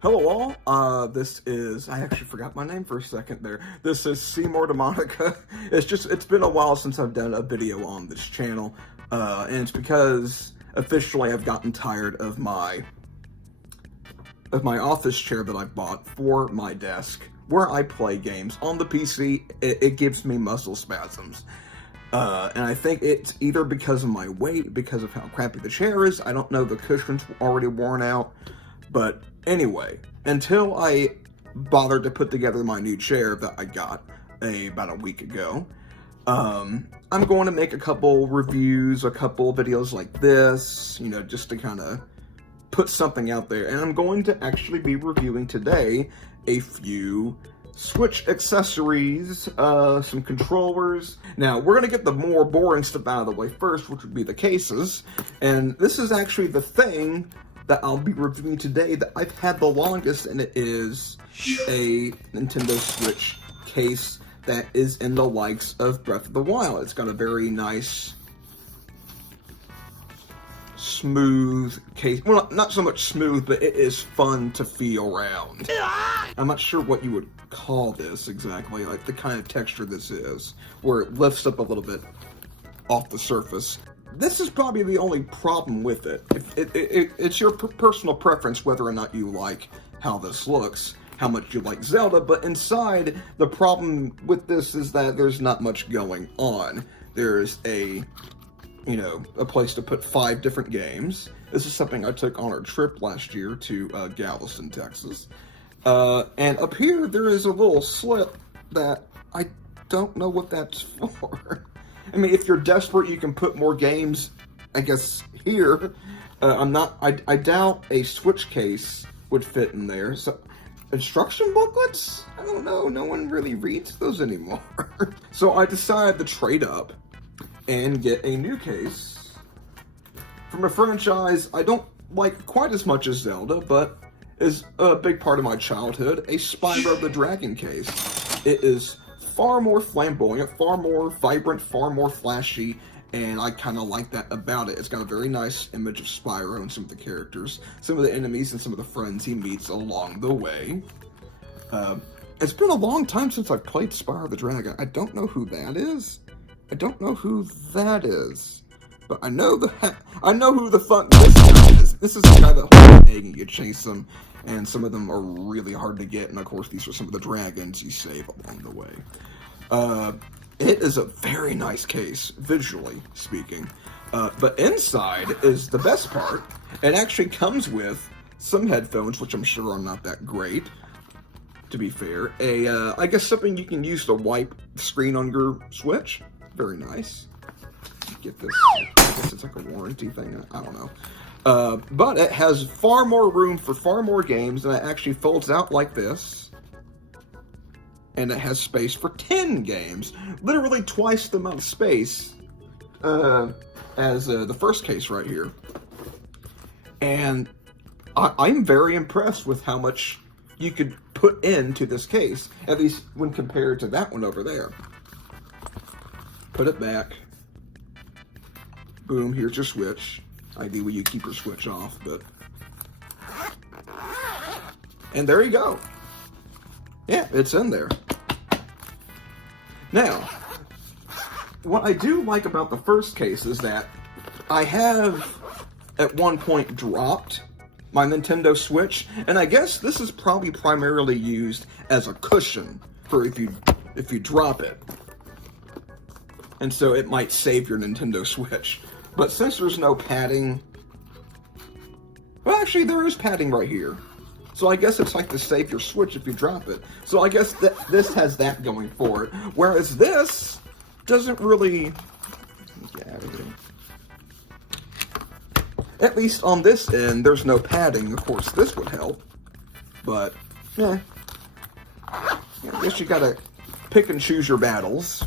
Hello all, this is, I actually forgot my name for a second there. This is Seymour Monica. It's been a while since I've done a video on this channel, and it's because officially I've gotten tired of my office chair that I bought for my desk, where I play games. On the PC, it gives me muscle spasms. And I think it's either because of my weight, because of how crappy the chair is. I don't know, the cushion's already worn out. But anyway, until I bothered to put together my new chair that I got about a week ago, I'm going to make a couple reviews, a couple videos like this, you know, just to kind of put something out there. And I'm going to actually be reviewing today a few Switch accessories, some controllers. Now, we're going to get the more boring stuff out of the way first, which would be the cases. And this is actually the thing that I'll be reviewing today that I've had the longest, and it is a Nintendo Switch case that is in the likes of Breath of the Wild. It's got a very nice, smooth case. Well, not so much smooth, but it is fun to feel around. I'm not sure what you would call this exactly, like the kind of texture this is, where it lifts up a little bit off the surface. This is probably the only problem with it. It's your personal preference whether or not you like how this looks, how much you like Zelda, but inside, the problem with this is that there's not much going on. There's a place to put 5 different games. This is something I took on our trip last year to Galveston, Texas. And up here, there is a little slip that I don't know what that's for. I mean, if you're desperate, you can put more games, I guess, here. I doubt a Switch case would fit in there. So, instruction booklets? I don't know. No one really reads those anymore. So I decided to trade up and get a new case from a franchise I don't like quite as much as Zelda, but is a big part of my childhood, a Spyro the Dragon case. It is far more flamboyant, far more vibrant, far more flashy, and I kind of like that about it. It's got a very nice image of Spyro and some of the characters, some of the enemies, and some of the friends he meets along the way. It's been a long time since I've played Spyro the Dragon. I don't know who that is. But I know who the fuck this guy is. This is the guy that holds an egg and you chase them, and some of them are really hard to get, and of course these are some of the dragons you save along the way. It is a very nice case, visually speaking. But inside is the best part. It actually comes with some headphones, which I'm sure are not that great, to be fair. I guess something you can use to wipe the screen on your Switch. Very nice. Get this. I guess it's like a warranty thing. I don't know. But it has far more room for far more games, and it actually folds out like this. And it has space for 10 games. Literally twice the amount of space as the first case right here. And I'm very impressed with how much you could put into this case, at least when compared to that one over there. Put it back. Boom, here's your Switch. Ideally, you keep your Switch off, but... And there you go. Yeah, it's in there. Now, what I do like about the first case is that I have, at one point, dropped my Nintendo Switch, and I guess this is probably primarily used as a cushion for if you drop it. And so it might save your Nintendo Switch. But since there's no padding... Well, actually, there is padding right here. So I guess it's like to save your Switch if you drop it. So I guess this has that going for it. Whereas this doesn't really... At least on this end, there's no padding. Of course, this would help. But, I guess you gotta pick and choose your battles.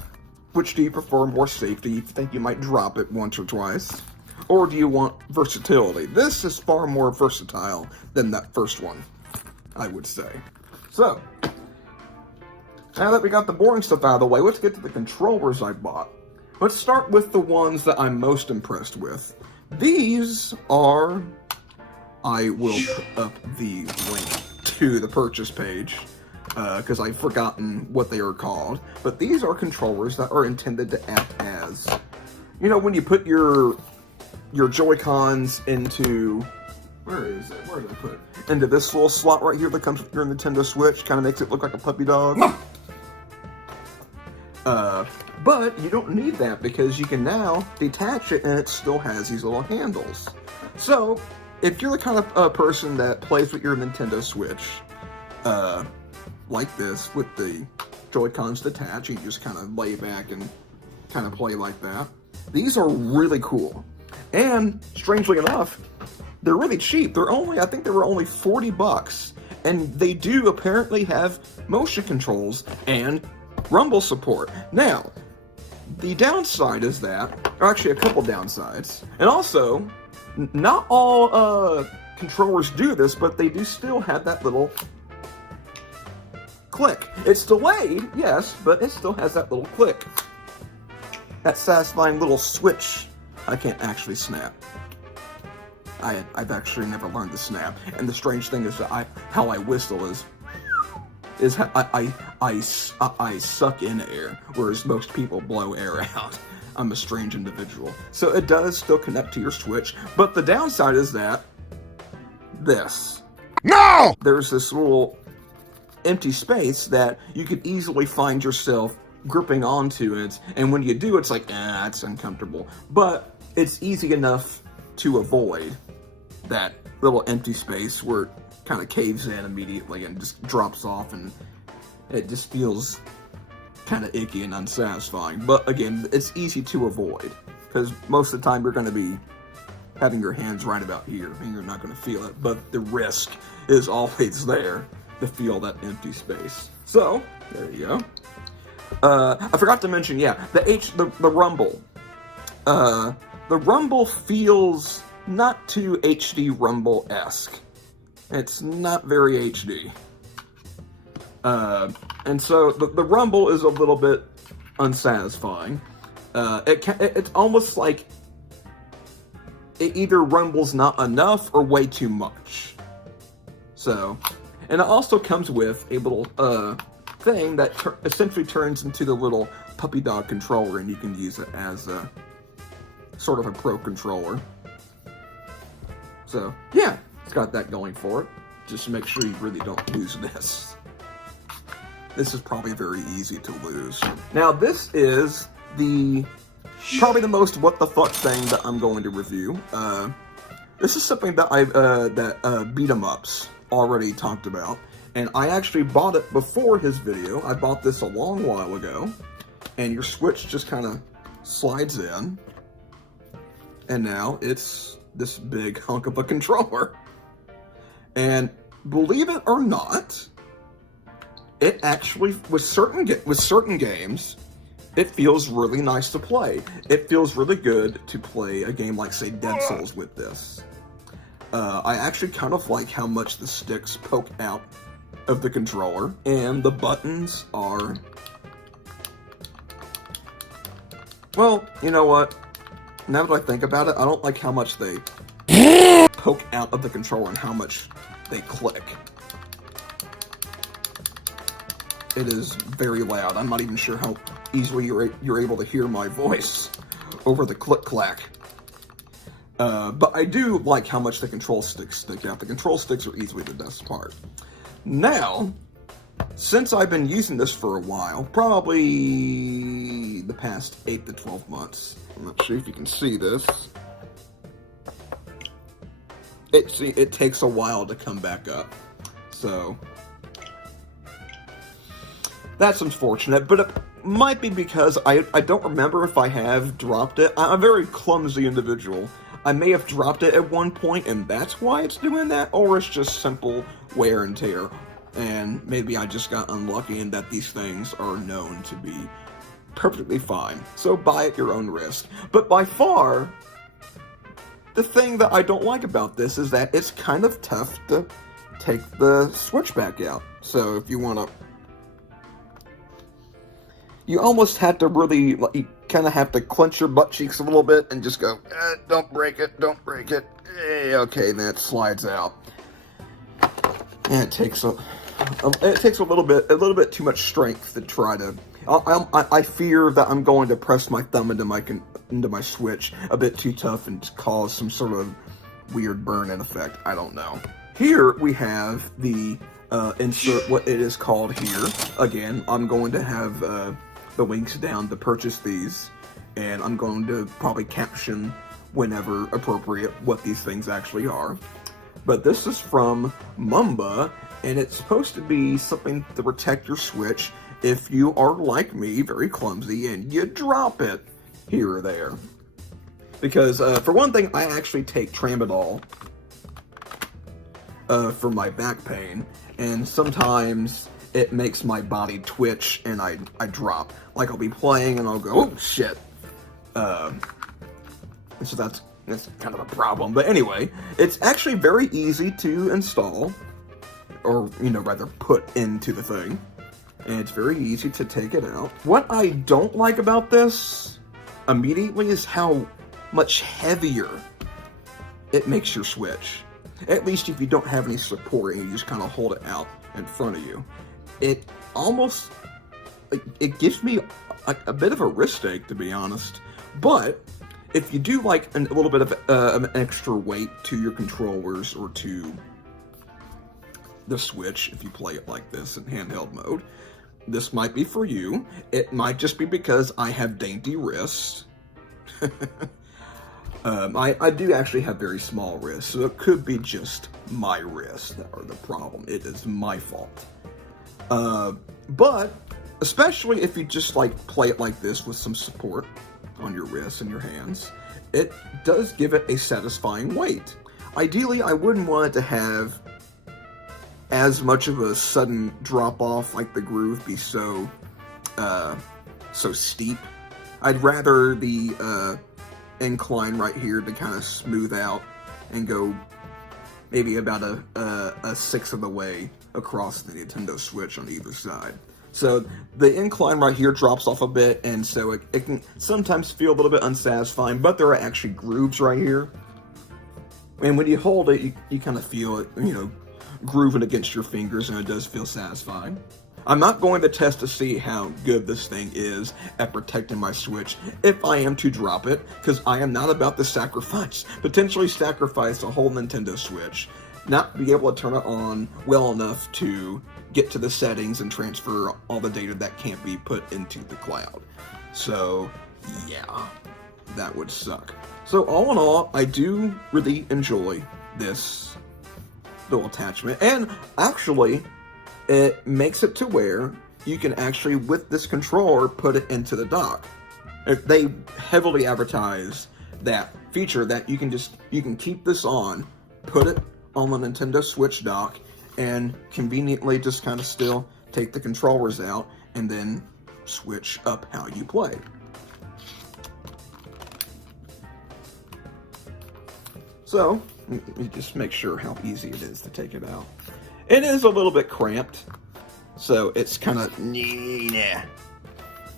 Which do you prefer, more safety? You think you might drop it once or twice? Or do you want versatility? This is far more versatile than that first one, I would say. So, now that we got the boring stuff out of the way, let's get to the controllers I bought. Let's start with the ones that I'm most impressed with. These are... I will put up the link to the purchase page, because I've forgotten what they are called. But these are controllers that are intended to act as, you know, when you put your Joy-Cons into, where is it? Where did I put it? Into this little slot right here that comes with your Nintendo Switch, kind of makes it look like a puppy dog. But you don't need that because you can now detach it and it still has these little handles. So, if you're the kind of person that plays with your Nintendo Switch, like this, with the Joy-Cons detached, you just kind of lay back and kind of play like that. These are really cool. And, strangely enough, they're really cheap. I think they were only $40. And they do apparently have motion controls and rumble support. Now, the downside is that, or actually a couple downsides, and also, not all controllers do this, but they do still have that little click. It's delayed, yes, but it still has that little click. That satisfying little switch. I can't actually snap. I've actually never learned to snap. And the strange thing is that how I whistle is how I suck in air, whereas most people blow air out. I'm a strange individual. So it does still connect to your Switch, but the downside is that no! There's this little empty space that you could easily find yourself gripping onto it, and when you do, it's like, it's uncomfortable. But it's easy enough to avoid that little empty space where it kind of caves in immediately and just drops off, and it just feels kind of icky and unsatisfying. But again, it's easy to avoid because most of the time you're going to be having your hands right about here and you're not going to feel it, but the risk is always there to feel that empty space. So there you go. I forgot to mention, the rumble. The rumble feels not too HD Rumble-esque. It's not very HD. And so the rumble is a little bit unsatisfying. It's almost like it either rumbles not enough or way too much. So, and it also comes with a little thing that essentially turns into the little puppy dog controller, and you can use it as a sort of a pro controller. So, yeah, it's got that going for it. Just make sure you really don't lose this. This is probably very easy to lose. Now, this is probably the most what the fuck thing that I'm going to review. This is something that Beat 'em Ups already talked about, and I actually bought it before his video. I bought this a long while ago, and your Switch just kind of slides in, and now it's this big hunk of a controller. And believe it or not, it actually, with certain games, it feels really nice to play. It feels really good to play a game like, say, Dead Cells with this. I actually kind of like how much the sticks poke out of the controller, and the buttons are... Well, you know what? Now that I think about it, I don't like how much they poke out of the controller and how much they click. It is very loud. I'm not even sure how easily you're able to hear my voice over the click-clack. But I do like how much the control sticks stick out. The control sticks are easily the best part. Now, since I've been using this for a while, probably the past 8 to 12 months, I'm not sure if you can see this. It takes a while to come back up. So, that's unfortunate, but it might be because I don't remember if I have dropped it. I'm a very clumsy individual. I may have dropped it at one point, and that's why it's doing that, or it's just simple wear and tear. And maybe I just got unlucky in that these things are known to be perfectly fine. So buy at your own risk. But by far, the thing that I don't like about this is that it's kind of tough to take the Switch back out. So if you want to... You almost have to really, you kind of have to clench your butt cheeks a little bit and just go, don't break it, don't break it. Okay, then it slides out. And it takes a little bit too much strength to try to. I fear that I'm going to press my thumb into my Switch a bit too tough and cause some sort of weird burn-in effect. I don't know. Here we have the insert, what it is called here. Again, I'm going to have the links down to purchase these, and I'm going to probably caption whenever appropriate what these things actually are. But this is from Mumba, and it's supposed to be something to protect your Switch if you are, like me, very clumsy and you drop it here or there. Because, for one thing, I actually take Tramadol for my back pain, and sometimes it makes my body twitch and I drop. Like, I'll be playing and I'll go, oh shit. So that's kind of a problem. But anyway, it's actually very easy to install, or, rather put into the thing. And it's very easy to take it out. What I don't like about this immediately is how much heavier it makes your Switch. At least if you don't have any support and you just kind of hold it out in front of you. It almost, it gives me a bit of a wrist ache, to be honest. But if you do like a little bit of an extra weight to your controllers or to the Switch, if you play it like this in handheld mode, this might be for you. It might just be because I have dainty wrists. I do actually have very small wrists, so it could be just my wrists that are the problem. It is my fault. But especially if you just play it like this with some support on your wrists and your hands, it does give it a satisfying weight. Ideally, I wouldn't want it to have as much of a sudden drop off, like the groove be so steep. I'd rather the incline right here to kind of smooth out and go maybe about a sixth of the way across the Nintendo Switch on either side. So the incline right here drops off a bit, and so it can sometimes feel a little bit unsatisfying, but there are actually grooves right here. And when you hold it, you kind of feel it, grooving against your fingers, and it does feel satisfying. I'm not going to test to see how good this thing is at protecting my Switch if I am to drop it, because I am not about to potentially sacrifice a whole Nintendo Switch, not be able to turn it on well enough to get to the settings and transfer all the data that can't be put into the cloud. So, yeah, that would suck. So all in all, I do really enjoy this little attachment, and actually, it makes it to where you can actually, with this controller, put it into the dock. They heavily advertise that feature that you can keep this on, put it on the Nintendo Switch dock, and conveniently just kind of still take the controllers out and then switch up how you play. So, you just make sure how easy it is to take it out. It is a little bit cramped, so it's kind of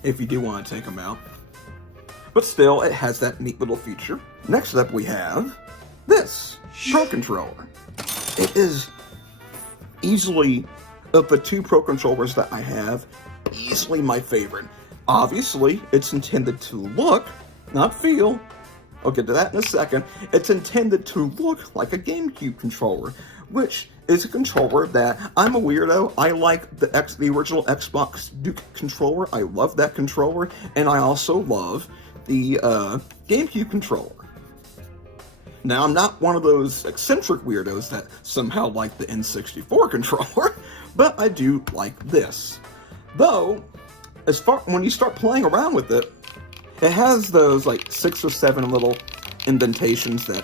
if you do want to take them out. But still, it has that neat little feature. Next up we have this Pro Controller. It is easily, of the two Pro Controllers that I have, easily my favorite. Obviously, it's intended to look, not feel, I'll get to that in a second, it's intended to look like a GameCube controller, which is a controller that, I'm a weirdo, I like the original Xbox Duke controller, I love that controller, and I also love the GameCube controller. Now, I'm not one of those eccentric weirdos that somehow like the N64 controller, but I do like this. Though, when you start playing around with it, it has those 6 or 7 little indentations that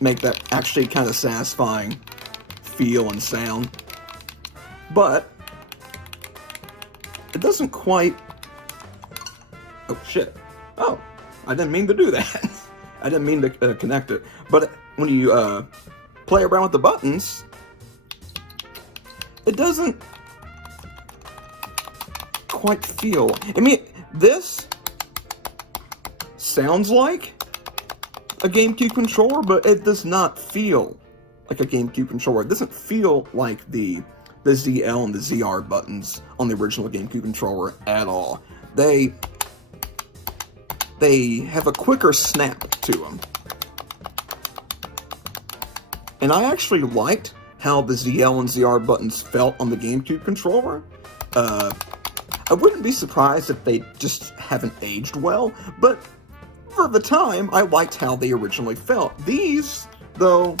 make that actually kind of satisfying feel and sound. But it doesn't quite... Oh, shit. Oh, I didn't mean to do that. I didn't mean to connect it. But when you play around with the buttons, it doesn't quite feel... I mean, this sounds like a GameCube controller, but it does not feel like a GameCube controller. It doesn't feel like the ZL and the ZR buttons on the original GameCube controller at all. They have a quicker snap to them. And I actually liked how the ZL and ZR buttons felt on the GameCube controller. I wouldn't be surprised if they just haven't aged well, but for the time, I liked how they originally felt. These, though,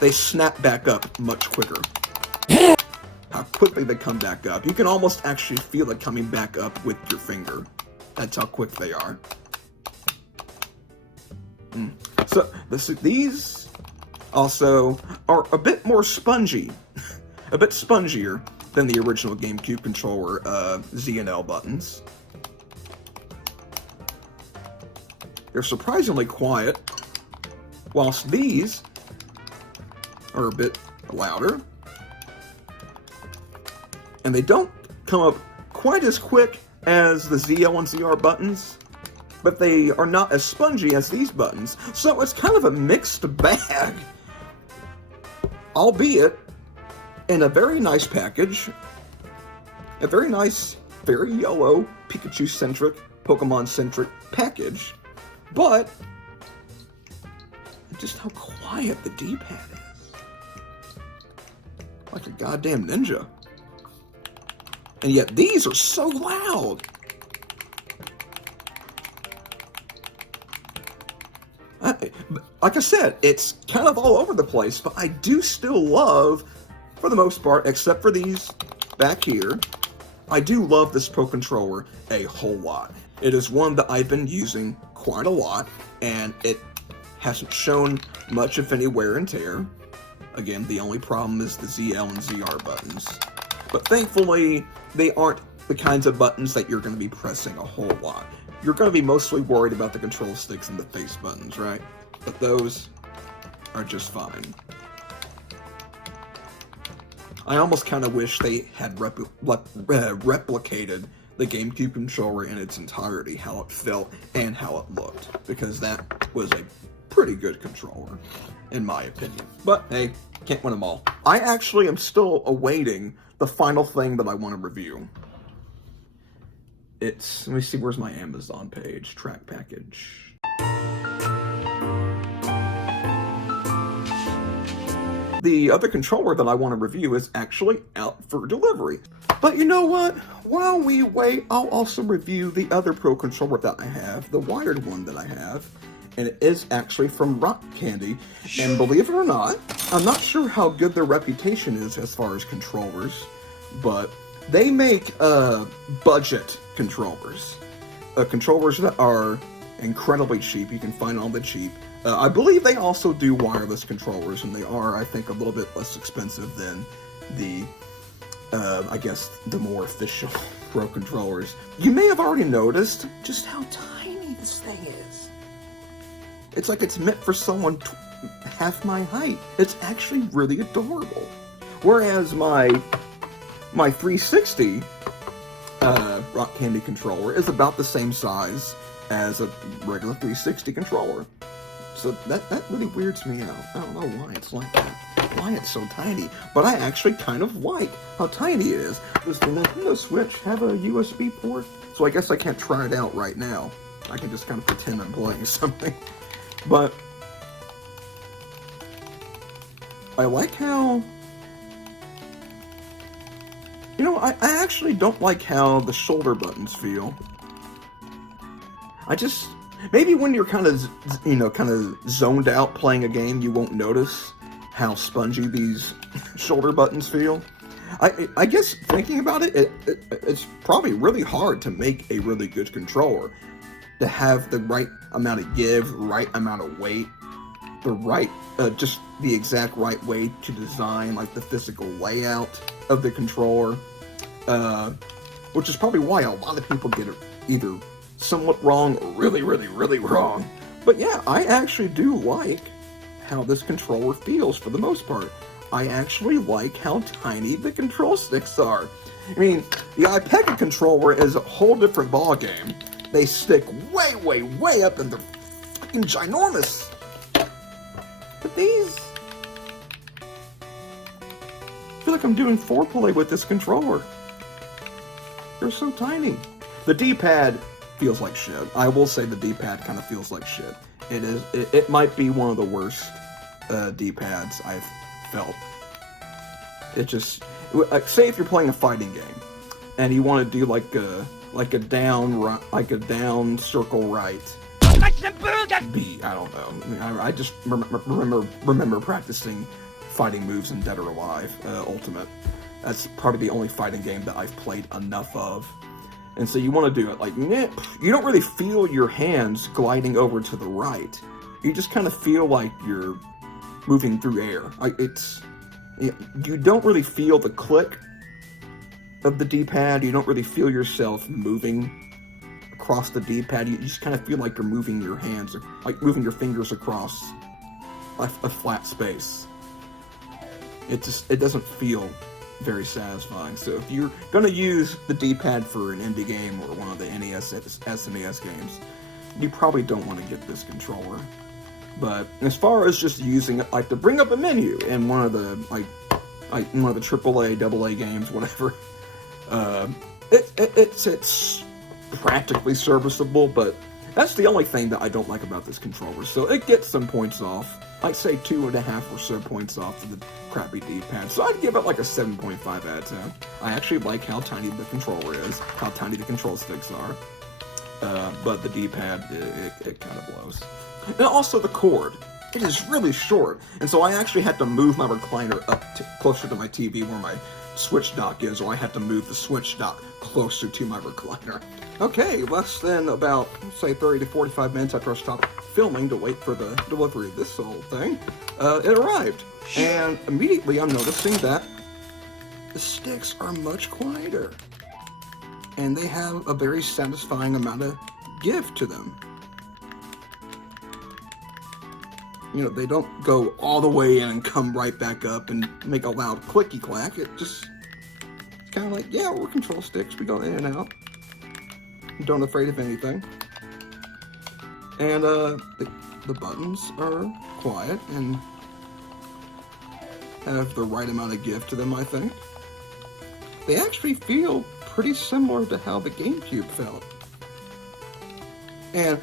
they snap back up much quicker. How quickly they come back up. You can almost actually feel it coming back up with your finger. That's how quick they are. So, these also are a bit more spongy. A bit spongier than the original GameCube controller Z and L buttons. They're surprisingly quiet, whilst these are a bit louder. And they don't come up quite as quick as the ZL and ZR buttons, but they are not as spongy as these buttons. So it's kind of a mixed bag, albeit in a very nice package. A very nice, very yellow, Pikachu-centric, Pokemon-centric package. But just how quiet the D-pad is. Like a goddamn ninja. And yet these are so loud. Like I said, it's kind of all over the place, but I do still love, for the most part, except for these back here, I do love this Pro Controller a whole lot. It is one that I've been using quite a lot, and it hasn't shown much of any wear and tear. Again, the only problem is the ZL and ZR buttons. But thankfully, they aren't the kinds of buttons that you're going to be pressing a whole lot. You're going to be mostly worried about the control sticks and the face buttons, right? But those are just fine. I almost kind of wish they had replicated the GameCube controller in its entirety, how it felt and how it looked, because that was a pretty good controller, in my opinion. But hey, can't win them all. I actually am still awaiting the final thing that I want to review. Let me see, where's my Amazon page? Track package. The other controller that I want to review is actually out for delivery. But you know what? While we wait, I'll also review the other Pro Controller that I have, the wired one that I have. And it is actually from Rock Candy. And believe it or not, I'm not sure how good their reputation is as far as controllers, but they make budget controllers. Controllers that are incredibly cheap. You can find all the cheap. I believe they also do wireless controllers, and they are, I think, a little bit less expensive than the, I guess, the more official Pro controllers. You may have already noticed just how tiny this thing is. It's like it's meant for someone half my height. It's actually really adorable. Whereas my 360 Rock Candy controller is about the same size as a regular 360 controller. So that really weirds me out. I don't know why it's like that. Why it's so tiny. But I actually kind of like how tiny it is. Does the Nintendo Switch have a USB port? So I guess I can't try it out right now. I can just kind of pretend I'm playing something. But I like how, you know, I actually don't like how the shoulder buttons feel. Maybe when you're kind of, you know, kind of zoned out playing a game, you won't notice how spongy these shoulder buttons feel. I guess thinking about it, it's probably really hard to make a really good controller. To have the right amount of give, right amount of weight, the right, just the exact right way to design, like, the physical layout of the controller, which is probably why a lot of people get it either somewhat wrong or really, really, really wrong. But yeah, I actually do like how this controller feels for the most part. I actually like how tiny the control sticks are. I mean, the Ipega controller is a whole different ballgame. They stick way, way, way up and they're fucking ginormous. But these like I'm doing foreplay with this controller. They're so tiny. The D-pad feels like shit. I will say the D-pad kind of feels like shit. It might be one of the worst D-pads I've felt. It just, like, say if you're playing a fighting game and you want to do like a down circle right B. I don't know. I mean, I just remember practicing fighting moves in Dead or Alive Ultimate. That's probably the only fighting game that I've played enough of. And so you want to do it like, you don't really feel your hands gliding over to the right. You just kind of feel like you're moving through air. You don't really feel the click of the D-pad. You don't really feel yourself moving across the D-pad. You just kind of feel like you're moving your hands, like moving your fingers across a flat space. It doesn't feel very satisfying. So if you're gonna use the D-pad for an indie game or one of the NES, SNES games, you probably don't want to get this controller. But as far as just using it, like to bring up a menu in one of the like one of the AAA, AA games, whatever, it's practically serviceable. But that's the only thing that I don't like about this controller. So it gets some points off. I'd say 2.5 or so points off for the crappy D-pad. So I'd give it like a 7.5 out of 10. I actually like how tiny the controller is, how tiny the control sticks are. But the D-pad, it kind of blows. And also the cord. It is really short. And so I actually had to move my recliner up closer to my TV where my Switch dock is, or I had to move the Switch dock closer to my recliner. Okay, less than about, say, 30 to 45 minutes after I stopped filming to wait for the delivery of this whole thing, it arrived. And immediately I'm noticing that the sticks are much quieter. And they have a very satisfying amount of give to them. You know, they don't go all the way in and come right back up and make a loud clicky clack. It's kind of like, yeah, we're control sticks. We go in and out. Don't afraid of anything. And the buttons are quiet and have the right amount of give to them, I think. They actually feel pretty similar to how the GameCube felt. And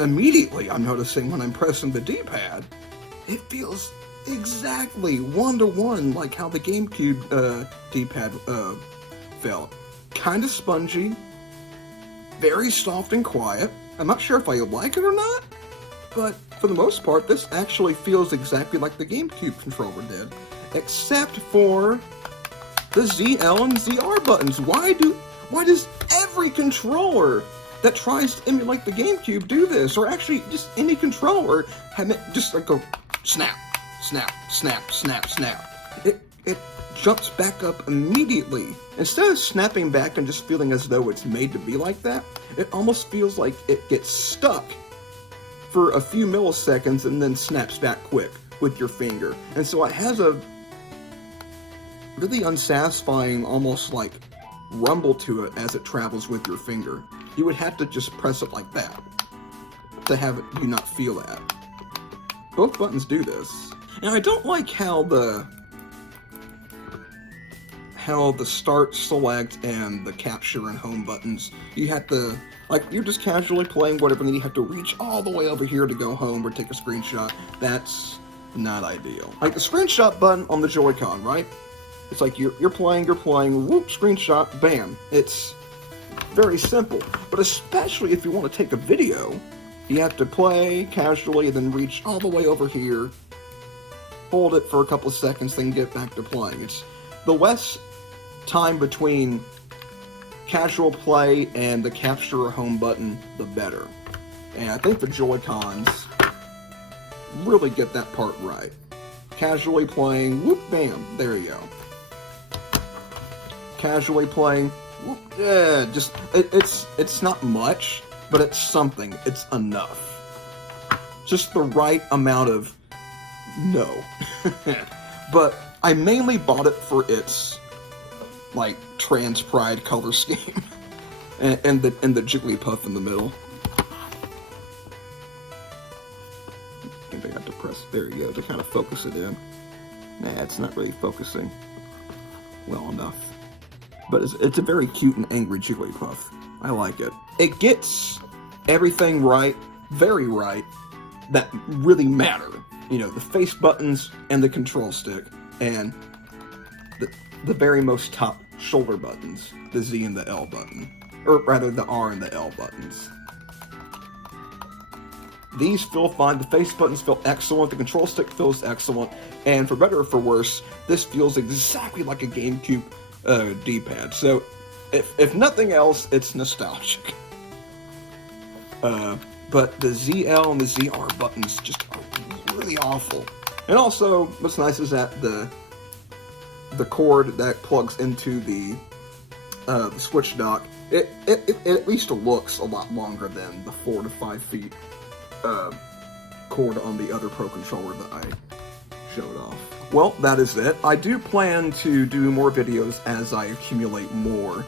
immediately I'm noticing when I'm pressing the D-pad, it feels exactly one-to-one like how the GameCube D-pad felt. Kind of spongy, very soft and quiet. I'm not sure if I like it or not, but for the most part, this actually feels exactly like the GameCube controller did, except for the ZL and ZR buttons. Why does every controller that tries to emulate the GameCube do this, or actually just any controller have it just like go snap, snap, snap, snap, snap? It jumps back up immediately. Instead of snapping back and just feeling as though it's made to be like that, it almost feels like it gets stuck for a few milliseconds and then snaps back quick with your finger. And so it has a really unsatisfying, almost like rumble to it as it travels with your finger. You would have to just press it like that to have you not feel that. Both buttons do this. And I don't like how the start, select, and the capture and home buttons, you have to, like, you're just casually playing whatever, and then you have to reach all the way over here to go home or take a screenshot. That's not ideal. Like the screenshot button on the Joy-Con, right? It's like you're playing, whoop, screenshot, bam. It's very simple. But especially if you want to take a video, you have to play casually and then reach all the way over here, hold it for a couple of seconds, then get back to playing. It's the less time between casual play and the capture or home button, the better. And I think the Joy-Cons really get that part right. Casually playing, whoop, bam, there you go. Casually playing, whoop, yeah, just, it's not much, but it's something, it's enough. Just the right amount of no. But I mainly bought it for its, like, trans pride color scheme. and the Jigglypuff in the middle. I think I have to press, there you go, to kind of focus it in. Nah, it's not really focusing. well enough. But it's a very cute and angry Jigglypuff. I like it. It gets everything right, very right, that really matter. You know, the face buttons and the control stick, and the very most top shoulder buttons, the Z and the L button. Or rather, the R and the L buttons. These feel fine, the face buttons feel excellent, the control stick feels excellent, and for better or for worse, this feels exactly like a GameCube D-pad. So, if nothing else, it's nostalgic. But the ZL and the ZR buttons just are really awful. And also, what's nice is that the cord that plugs into the Switch dock, it at least looks a lot longer than the 4 to 5 feet cord on the other Pro Controller that I showed off. Well, that is it. I do plan to do more videos as I accumulate more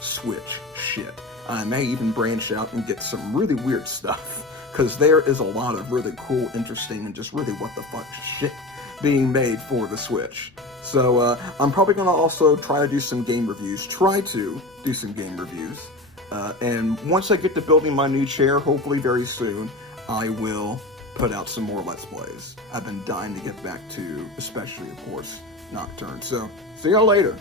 Switch shit. I may even branch out and get some really weird stuff, because there is a lot of really cool, interesting, and just really what the fuck shit being made for the Switch. So, I'm probably going to also try to do some game reviews. And once I get to building my new chair, hopefully very soon, I will put out some more Let's Plays. I've been dying to get back to, especially, of course, Nocturne. So, see y'all later.